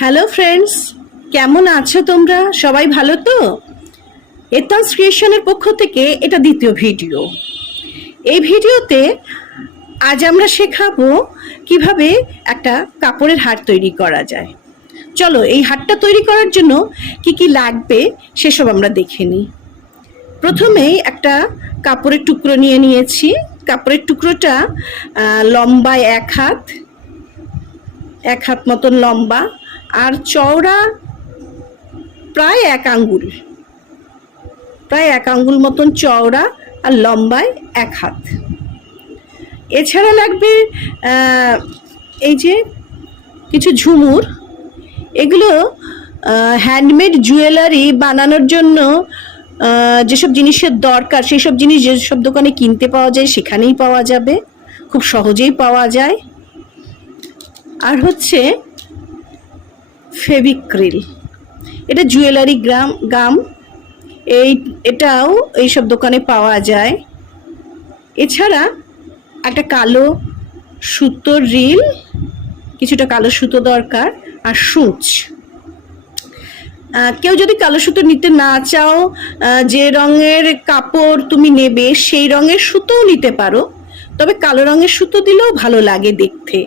Hello friends, কেমন আছো তোমরা? সবাই ভালো তো? এতান্স ক্রিয়েশনের পক্ষ থেকে এটা দ্বিতীয় ভিডিও। এই ভিডিওতে আজ আমরা শেখাবো কিভাবে একটা কাপড়ের হার তৈরি করা যায়। চলো, এই হারটা তৈরি করার জন্য কি কি লাগবে সেসব আমরা দেখে নিই। প্রথমেই একটা কাপড়ের টুকরো নিয়ে নিয়েছি। কাপড়ের টুকরোটা লম্বায় এক হাত মতন লম্বা, আর চওড়া প্রায় এক আঙ্গুল মতন চওড়া, আর লম্বায় 1 হাত। এছাড়া লাগবে এই যে কিছু ঝুমুর। এগুলো হ্যান্ডমেড জুয়েলারি বানানোর জন্য যেসব জিনিসের দরকার, সেই সব জিনিস যেসব দোকানে কিনতে পাওয়া যায় সেখানেই পাওয়া যাবে, খুব সহজেই পাওয়া যায়। আর হচ্ছে ফেভিক্রিল, এটা জুয়েলারি গাম, এটাও এইসব দোকানে পাওয়া যায়। এছাড়া একটা কালো সুতোর রিল, কিছুটা কালো সুতো দরকার, আর সূচ। কেউ যদি কালো সুতো নিতে না চাও, যে রঙের কাপড় তুমি নেবে সেই রঙের সুতোও নিতে পারো, তবে কালো রঙের সুতো দিলেও ভালো লাগে দেখতে।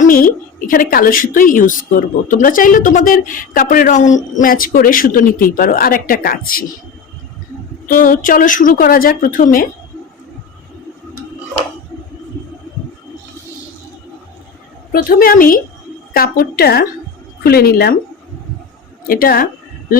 আমি এখানে কালো সুতোই ইউজ করব। তোমরা চাইলে তোমাদের কাপড়ের রং ম্যাচ করে সুতো নিতেই পারো। আর একটা কাঁচি। তো চলো শুরু করা যাক। প্রথমে আমি কাপড়টা খুলে নিলাম। এটা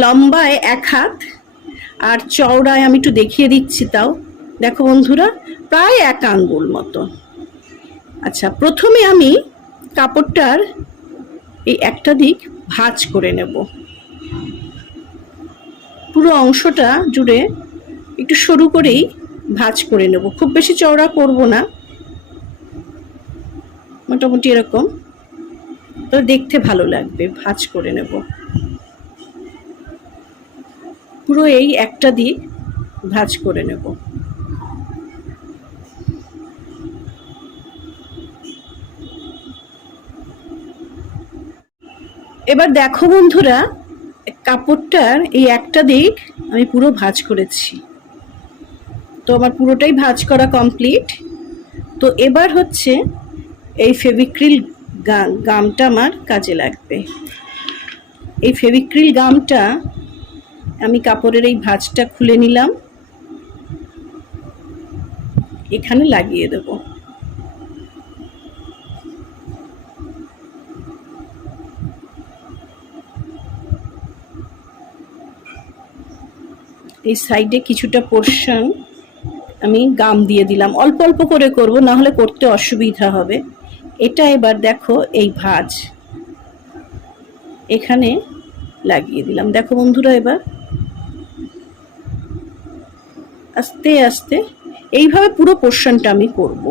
লম্বায় 1 হাত আর চওড়ায় আমি একটু দেখিয়ে দিচ্ছি, তাও দেখো বন্ধুরা, প্রায় 1 আঙ্গুল মতো। আচ্ছা, প্রথমে আমি কাপড়টার এই একটা দিক ভাঁজ করে নেব। পুরো অংশটা জুড়ে একটু সরু করেই ভাঁজ করে নেব, খুব বেশি চওড়া করব না, মোটামুটি এরকম, তো দেখতে ভালো লাগবে। ভাঁজ করে নেব পুরো এই একটা দিক ভাঁজ করে নেব। এবার দেখো বন্ধুরা, কাপড়টার এই একটা দিক আমি পুরো ভাঁজ করেছি। তো আমার পুরোটাই ভাঁজ করা কমপ্লিট। তো এবার হচ্ছে এই ফেভিক্রিল গামটা আমার কাজে লাগবে। এই ফেভিক্রিল গামটা আমি কাপড়ের এই ভাঁজটা খুলে নিলাম, এখানে লাগিয়ে দেব। এই সাইডে কিছুটা পোর্শন আমি গাম দিয়ে দিলাম, অল্প অল্প করে করব, না হলে করতে অসুবিধা হবে। এটা এবার দেখো এই ভাঁজ এখানে লাগিয়ে দিলাম। দেখো বন্ধুরা, এবার আস্তে আস্তে এইভাবে পুরো পোর্শনটা আমি করব।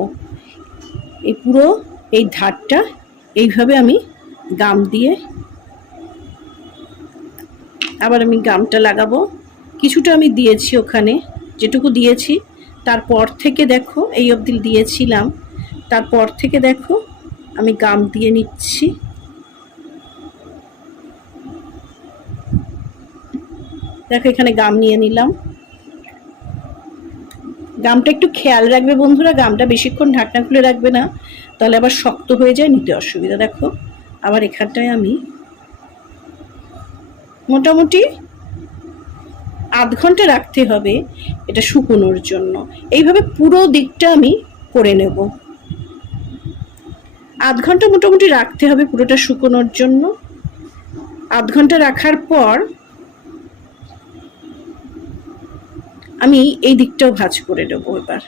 এই পুরো এই ধারটা এইভাবে আমি গাম দিয়ে আবার আমি গামটা লাগাবো। কিছুটা আমি দিয়েছি ওখানে, যেটুকু দিয়েছি তারপর থেকে দেখো এই অবধি দিয়েছিলাম, তারপর থেকে দেখো আমি গাম দিয়ে নিচ্ছি। দেখো এখানে গাম নিয়ে নিলাম। গামটা একটু খেয়াল রাখবে বন্ধুরা, গামটা বেশিক্ষণ ঢাকনা খুলে রাখবে না, তাহলে আবার শক্ত হয়ে যায়, নিতে অসুবিধা। দেখো আবার এখানটায় আমি মোটামুটি আধ ঘন্টা রাখতে হবে এটা শুকোনোর জন্য। এইভাবে পুরো দিকটা আমি করে নেব। আধ ঘন্টা মোটামুটি রাখতে হবে পুরোটা শুকোনোর জন্য। আধ ঘন্টা রাখার পর আমি এই দিকটাও ভাঁজ করে নেব। এবার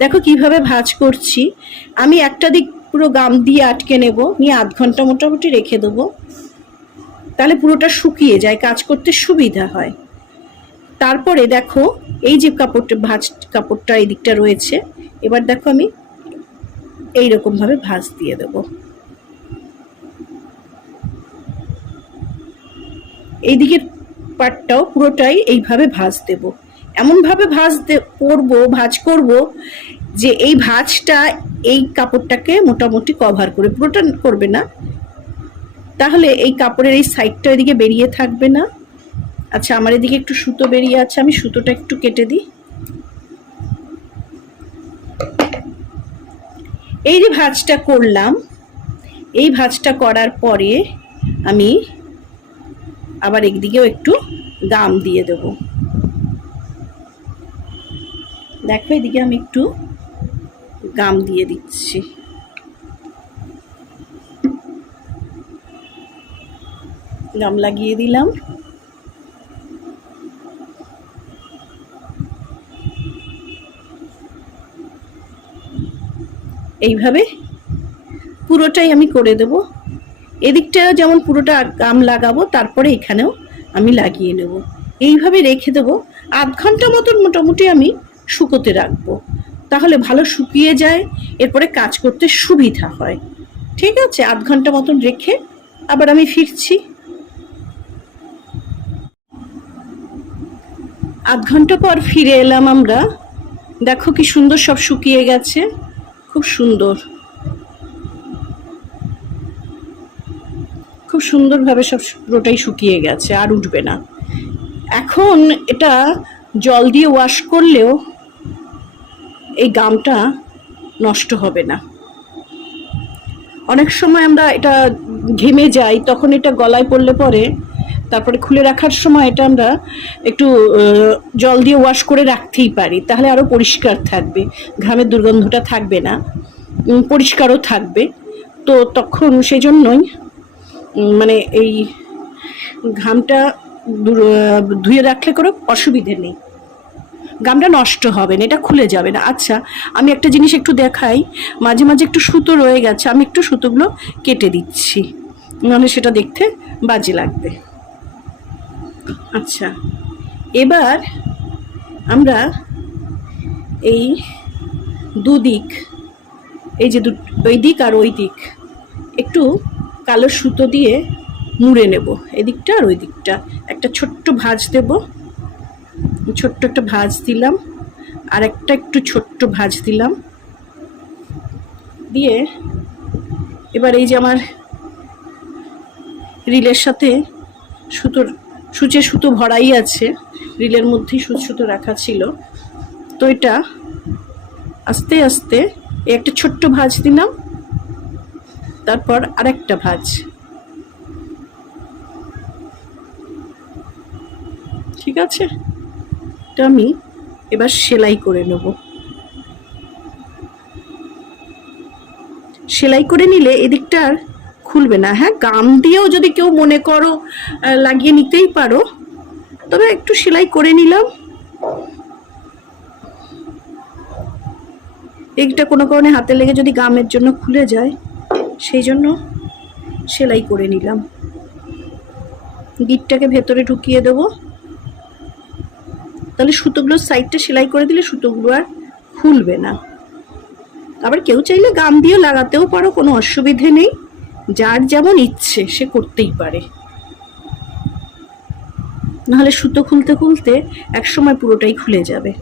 দেখো কিভাবে ভাঁজ করছি। আমি একটা দিক পুরো গাম দিয়ে আটকে নেব, নিয়ে আধ ঘন্টা মোটামুটি রেখে দেবো, তাহলে পুরোটা শুকিয়ে যায়, কাজ করতে সুবিধা হয়। তারপরে দেখো এই যে কাপড়টা এই দিকটা রয়েছে, এবার দেখো আমি এইরকম ভাবে ভাঁজ দিয়ে দেব। এই দিকের পাটটাও পুরোটাই এইভাবে ভাঁজ দেব। এমনভাবে ভাঁজ করব যে এই ভাঁজটা এই কাপড়টাকে মোটামুটি কভার করে, পুরোটা করবে না, তাহলে এই কাপড়ের এই সাইডটা এদিকে বেরিয়ে থাকবে না। আচ্ছা, আমার এদিকে একটু সুতো বেরিয়ে আছে, আমি সুতোটা একটু কেটে দিই। এই যে ভাঁজটা করলাম, এই ভাঁজটা করার পরে আমি আবার একদিকেও একটু গাম দিয়ে দেব। দেখো, এদিকে আমি একটু গাম দিয়ে দিচ্ছি। গাম লাগিয়ে দিলাম। এইভাবে পুরোটাই আমি করে দেব। এদিকটা যেমন পুরোটা গাম লাগাবো, তারপরে এখানেও আমি লাগিয়ে নেব। এইভাবে রেখে দেব। আধ ঘন্টা মতন মোটামুটি আমি শুকোতে রাখবো, তাহলে ভালো শুকিয়ে যায়, এরপরে কাজ করতে সুবিধা হয়। ঠিক আছে, আধ ঘন্টা মতন রেখে আবার আমি ফিরছি। আধ ঘন্টা পর ফিরে এলাম আমরা। দেখো কি সুন্দর সব শুকিয়ে গেছে, খুব সুন্দর, খুব সুন্দরভাবে সব পুরোটাই শুকিয়ে গেছে, আর উঠবে না। এখন এটা জল দিয়ে ওয়াশ করলেও এই গামটা নষ্ট হবে না। অনেক সময় আমরা এটা ঘেমে যাই, তখন এটা গলায় পড়লে পরে তারপরে খুলে রাখার সময় এটা আমরা একটু জল দিয়ে ওয়াশ করে রাখতেই পারি, তাহলে আরও পরিষ্কার থাকবে, ঘামের দুর্গন্ধটা থাকবে না, পরিষ্কারও থাকবে। তো তখন সেই জন্যই মানে এই ঘামটা ধুয়ে রাখলে কোনো অসুবিধে নেই, গামটা নষ্ট হবে না, এটা খুলে যাবে না। আচ্ছা, আমি একটা জিনিস একটু দেখাই, মাঝে মাঝে একটু সুতো রয়ে গেছে, আমি একটু সুতোগুলো কেটে দিচ্ছি, নাহলে সেটা দেখতে বাজে লাগবে। আচ্ছা, এবার আমরা এই দুদিক, এই যে ওই দিক আর ওই দিক একটু কালো সুতো দিয়ে মুড়ে নেব, এদিকটা আর ওই দিকটা। একটা ছোট্ট ভাঁজ দেব, ছোট্ট একটা ভাঁজ দিলাম, আর একটা একটু ছোট্ট ভাঁজ দিলাম, দিয়ে এবার এই যে আমার রিলের সাথে সূচে সুতো ভরাই আছে, রিলের মধ্যেই সুতো রাখা ছিল, তো এটা আস্তে আস্তে একটা ছোট্ট ভাঁজ দিলাম, তারপর আরেকটা ভাঁজ। ঠিক আছে, এটা আমি এবার সেলাই করে নেব। সেলাই করে নিলে এদিকটা আর খুলবে না। হ্যাঁ, গাম দিয়েও যদি কেউ মনে করো লাগিয়ে নিতেই পারো, তবে একটু সেলাই করে নিলাম। এইটা কোনো কারণে হাতে লেগে যদি গামের জন্য খুলে যায়, সেই জন্য সেলাই করে নিলাম। গিটটাকে ভেতরে ঢুকিয়ে দেবো, তাহলে সুতোগুলোর সাইডটা সেলাই করে দিলে সুতোগুলো আর খুলবে না। আবার কেউ চাইলে গাম দিয়ে লাগাতেও পারো, কোনো অসুবিধে নেই, যার যেমন ইচ্ছে সে করতেই পারে, নাহলে সুতো খুলতে খুলতে একসময় পুরোটাই খুলে যাবে।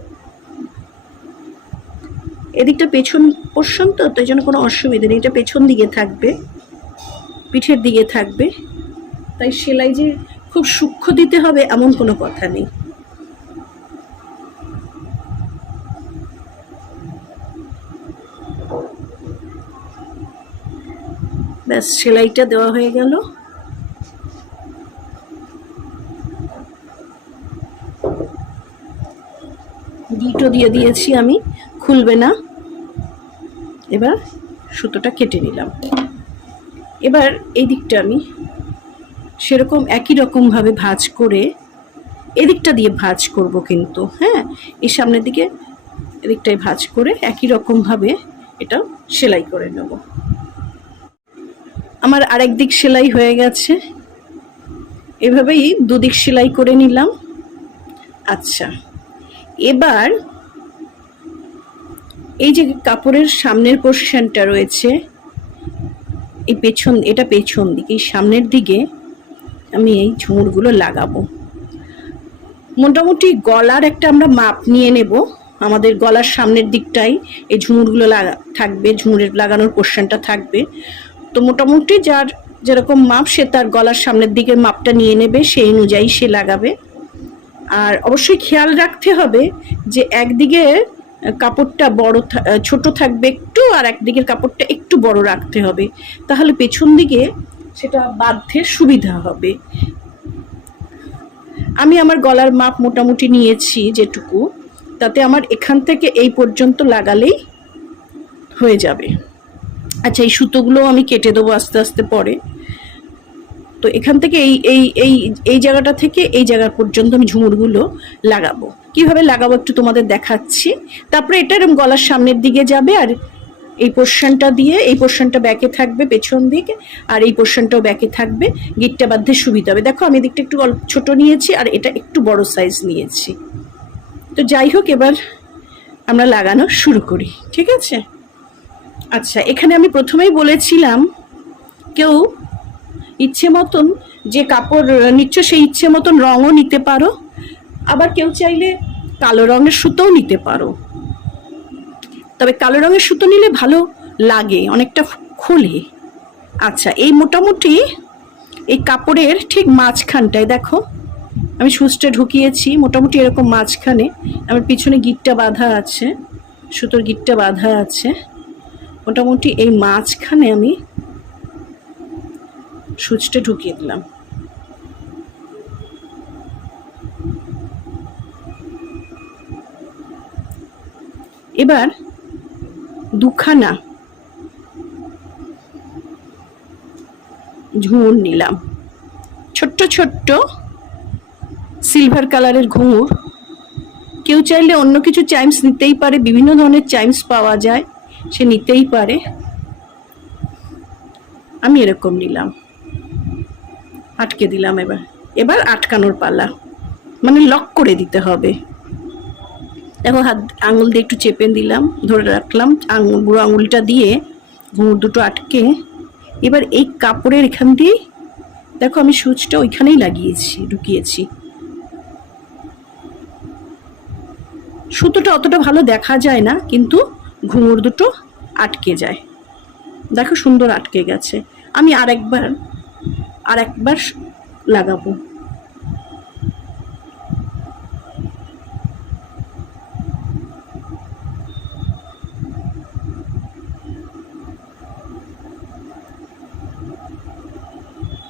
এদিকটা পেছন পোর্শন তো, তাই জন্য কোনো অসুবিধা নেই, এটা পেছন দিকে থাকবে, পিঠের দিকে থাকবে, তাই সেলাই যে খুব সূক্ষ্ম দিতে হবে এমন কোনো কথা নেই। ব্যাস, সেলাইটা দেওয়া হয়ে গেল। গিটও দিয়ে দিয়েছি আমি, খুলবে না। এবার সুতোটা কেটে নিলাম। এবার এই দিকটা আমি সেরকম একই রকমভাবে ভাঁজ করে এদিকটা দিয়ে ভাঁজ করব, কিন্তু হ্যাঁ, এই সামনের দিকে এদিকটায় ভাঁজ করে একই রকমভাবে এটা সেলাই করে নেব। আমার আরেক দিক সেলাই হয়ে গেছে, এভাবেই দুদিক সেলাই করে নিলাম। আচ্ছা, এবার এই যে কাপড়ের সামনের পোর্শনটা রয়েছে, এই পেছন, এটা পেছন দিকে, এই সামনের দিকে আমি এই ঝুমুরগুলো লাগাবো। মোটামুটি গলার একটা আমরা মাপ নিয়ে নেব, আমাদের গলার সামনের দিকটাই এই ঝুমুরগুলো থাকবে, ঝুমুরের লাগানোর পোর্শনটা থাকবে। তো মোটামুটি যার যেরকম মাপ সে তার গলার সামনের দিকের মাপটা নিয়ে নেবে, সেই অনুযায়ী সে লাগাবে। আর অবশ্যই খেয়াল রাখতে হবে যে একদিকে কাপড়টা ছোট থাকবে একটু, আর একদিকের কাপড়টা একটু বড় রাখতে হবে, তাহলে পেছন দিকে সেটা বাঁধতে সুবিধা হবে। আমি আমার গলার মাপ মোটামুটি নিয়েছি যেটুকু, তাতে আমার এখান থেকে এই পর্যন্ত লাগালেই হয়ে যাবে। আচ্ছা, এই সুতোগুলো আমি কেটে দেবো আস্তে আস্তে পরে। তো এখান থেকে এই এই এই এই জায়গাটা থেকে এই জায়গা পর্যন্ত আমি ঝুমুরগুলো লাগাবো। কিভাবে লাগাবো একটু তোমাদের দেখাচ্ছি। তারপরে এটা এরকম গলার সামনের দিকে যাবে, আর এই পোর্শনটা দিয়ে, এই পোর্শনটা ব্যাকে থাকবে পেছন দিকে, আর এই পোর্শনটাও ব্যাকে থাকবে, গিটটা বাঁধতে সুবিধা হবে। দেখো আমি দিকটা একটু ছোট নিয়েছি, আর এটা একটু বড় সাইজ নিয়েছি। তো যাই হোক, এবার আমরা লাগানো শুরু করি, ঠিক আছে? আচ্ছা, এখানে আমি প্রথমেই বলেছিলাম কেউ ইচ্ছে মতন যে কাপড় নিচ্ছ সেই ইচ্ছে মতন রঙও নিতে পারো, আবার কেউ চাইলে কালো রঙের সুতোও নিতে পারো। তবে কালো রঙের সুতো নিলে ভালো লাগে, অনেকটা খোলে। আচ্ছা, এই মোটামুটি এই কাপড়ের ঠিক মাঝখানটায় দেখো আমি সুচটা ঢুকিয়েছি, মোটামুটি এরকম মাঝখানে আমার পিছনে গিটটা বাঁধা আছে, সুতোর গিটটা বাঁধা আছে। মোটামুটি এই মাঝখানে আমি সুচটা ঢুকিয়ে দিলাম। এবার দুখানা ঝুমুর নিলাম, ছোট্ট ছোট্ট সিলভার কালারের ঘুঙুর। কেউ চাইলে অন্য কিছু চাইমস নিতেই পারে, বিভিন্ন ধরনের চাইমস পাওয়া যায়, সে নিতেই পারে। আমি এরকম নিলাম, আটকে দিলাম। এবার আটকানোর পালা, মানে লক করে দিতে হবে। দেখো হাত আঙুল দিয়ে একটু চেপে দিলাম, ধরে রাখলাম, বুড়ো আঙুলটা দিয়ে ঘুঙুর দুটো আটকে। এবার এই কাপড়ের এখান দিয়ে দেখো আমি সুচটা ওইখানেই লাগিয়েছি, ঢুকিয়েছি। সুতোটা অতটা ভালো দেখা যায় না, কিন্তু ঘুঙুর দুটো আটকে যায়। দেখো সুন্দর আটকে গেছে। আমি আরেকবার লাগাবো।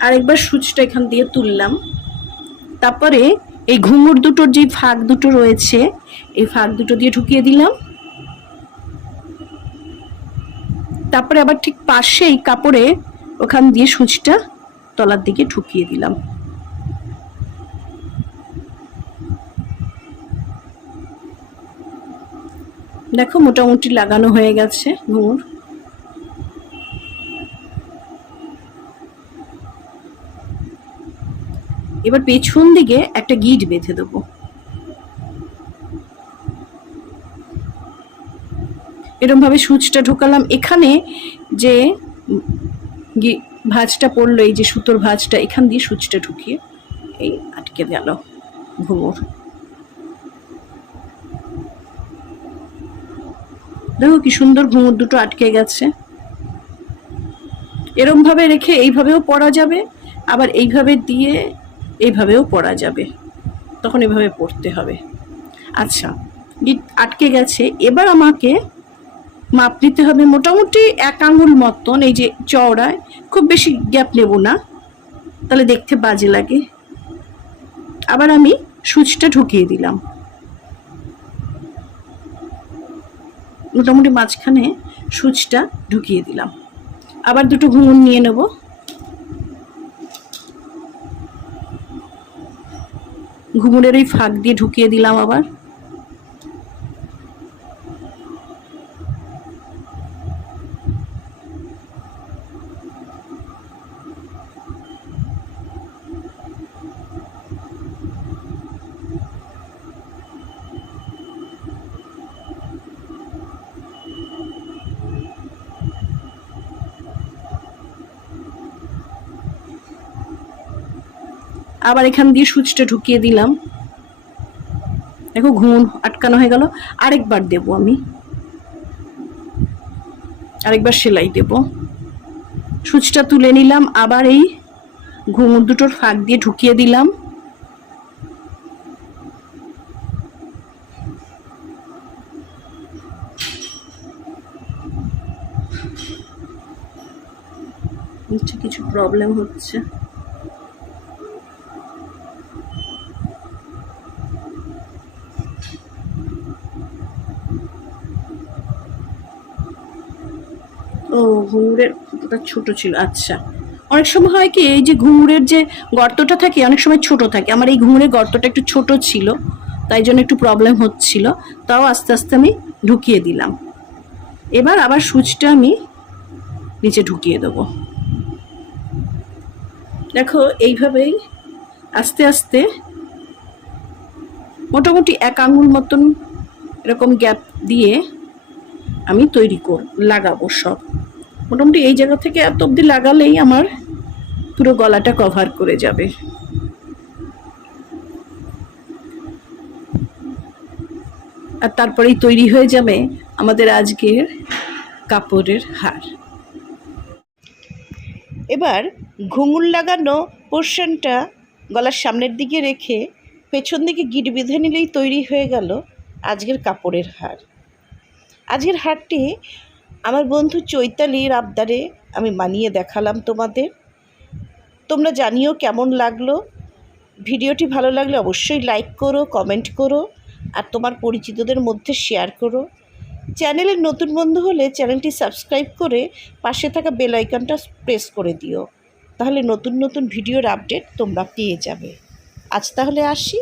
আরেকবার সুচটা এখান দিয়ে তুললাম। তারপরে এই ঘুঙুর দুটোর যে ফাঁক দুটো রয়েছে, এই ফাঁক দুটো দিয়ে ঢুকিয়ে দিলাম। তারপরে আবার ঠিক পাশেই কাপড়ে ওখান দিয়ে সুচটা তলার দিকে ঢুকিয়ে দিলাম। দেখো মোটামুটি লাগানো হয়ে গেছে ঘুঙুর। এবার পেছন দিকে একটা গিট বেঁধে দেবো। এরকম ভাবে সুচটা ঢোকালাম। এখানে যে ভাঁজটা পড়লো, এই যে সুতোর ভাঁজটা, এখান দিয়ে সুচটা ঢুকিয়ে এই আটকে গেল ঘুঙুর। দেখো কি সুন্দর ঘুঙুর দুটো আটকে গেছে। এরম ভাবে রেখে এইভাবেও পরা যাবে, আবার এইভাবে দিয়ে এইভাবেও পরা যাবে, তখন এভাবে পরতে হবে। আচ্ছা, গিট আটকে গেছে। এবার আমাকে মাপ নিতে হবে মোটামুটি 1 আঙুল মতন, এই যে চওড়ায়, খুব বেশি গ্যাপ নেব না, তাহলে দেখতে বাজে লাগে। আবার আমি সুচটা ঢুকিয়ে দিলাম, মোটামুটি মাঝখানে সুচটা ঢুকিয়ে দিলাম। আবার দুটো ঘুঙুর নিয়ে নেব। ঘুঙুরের ওই ফাঁক দিয়ে ঢুকিয়ে দিলাম আবার। আবার এখান দিয়ে সুচটা ঢুকিয়ে দিলাম। দেখো ঘুঙুর আটকানো হয়ে গেল। আরেকবার দেব, আমি আরেকবার সেলাই দেব। সূচটা তুলে নিলাম, আবার এই ঘুঙুর দুটোর ফাঁক দিয়ে ঢুকিয়ে দিলাম। কিছু প্রবলেম হচ্ছে। ও, ঘুঙুরের ফুটোটা ছোট ছিল। আচ্ছা, অনেক সময় হয় কি, এই যে ঘুঙুরের যে গর্তটা থাকে অনেক সময় ছোট থাকে। আমার এই ঘুঙুরের গর্তটা একটু ছোট ছিল, তাই জন্য একটু প্রবলেম হচ্ছিল। তাও আস্তে আস্তে আমি ঢুকিয়ে দিলাম। এবার আবার সুচটা আমি নিচে ঢুকিয়ে দেবো। দেখো, এইভাবেই আস্তে আস্তে মোটামুটি 1 আঙুল মতন এরকম গ্যাপ দিয়ে আমি লাগাবো সব। মোটামুটি এই জায়গা থেকে এত অবধি লাগালেই আমার পুরো গলাটা কভার করে যাবে। আর তারপরেই তৈরি হয়ে যাবে আমাদের আজকের কাপড়ের হার। এবার ঘুঙুর লাগানো পোর্শনটা গলার সামনের দিকে রেখে পেছন দিকে গিট বেঁধে নিলেই তৈরি হয়ে গেল আজকের কাপড়ের হার। আজকের হারটি আমার বন্ধু চৈতালির আবদারে আমি বানিয়ে দেখালাম তোমাদের। তোমরা জানিও কেমন লাগলো। ভিডিওটি ভালো লাগলে অবশ্যই লাইক করো, কমেন্ট করো, আর তোমার পরিচিতদের মধ্যে শেয়ার করো। চ্যানেলের নতুন বন্ধু হলে চ্যানেলটি সাবস্ক্রাইব করে পাশে থাকা বেল আইকনটা প্রেস করে দিও, তাহলে নতুন নতুন ভিডিওর আপডেট তোমরা পেয়ে যাবে। আজ তাহলে আসি।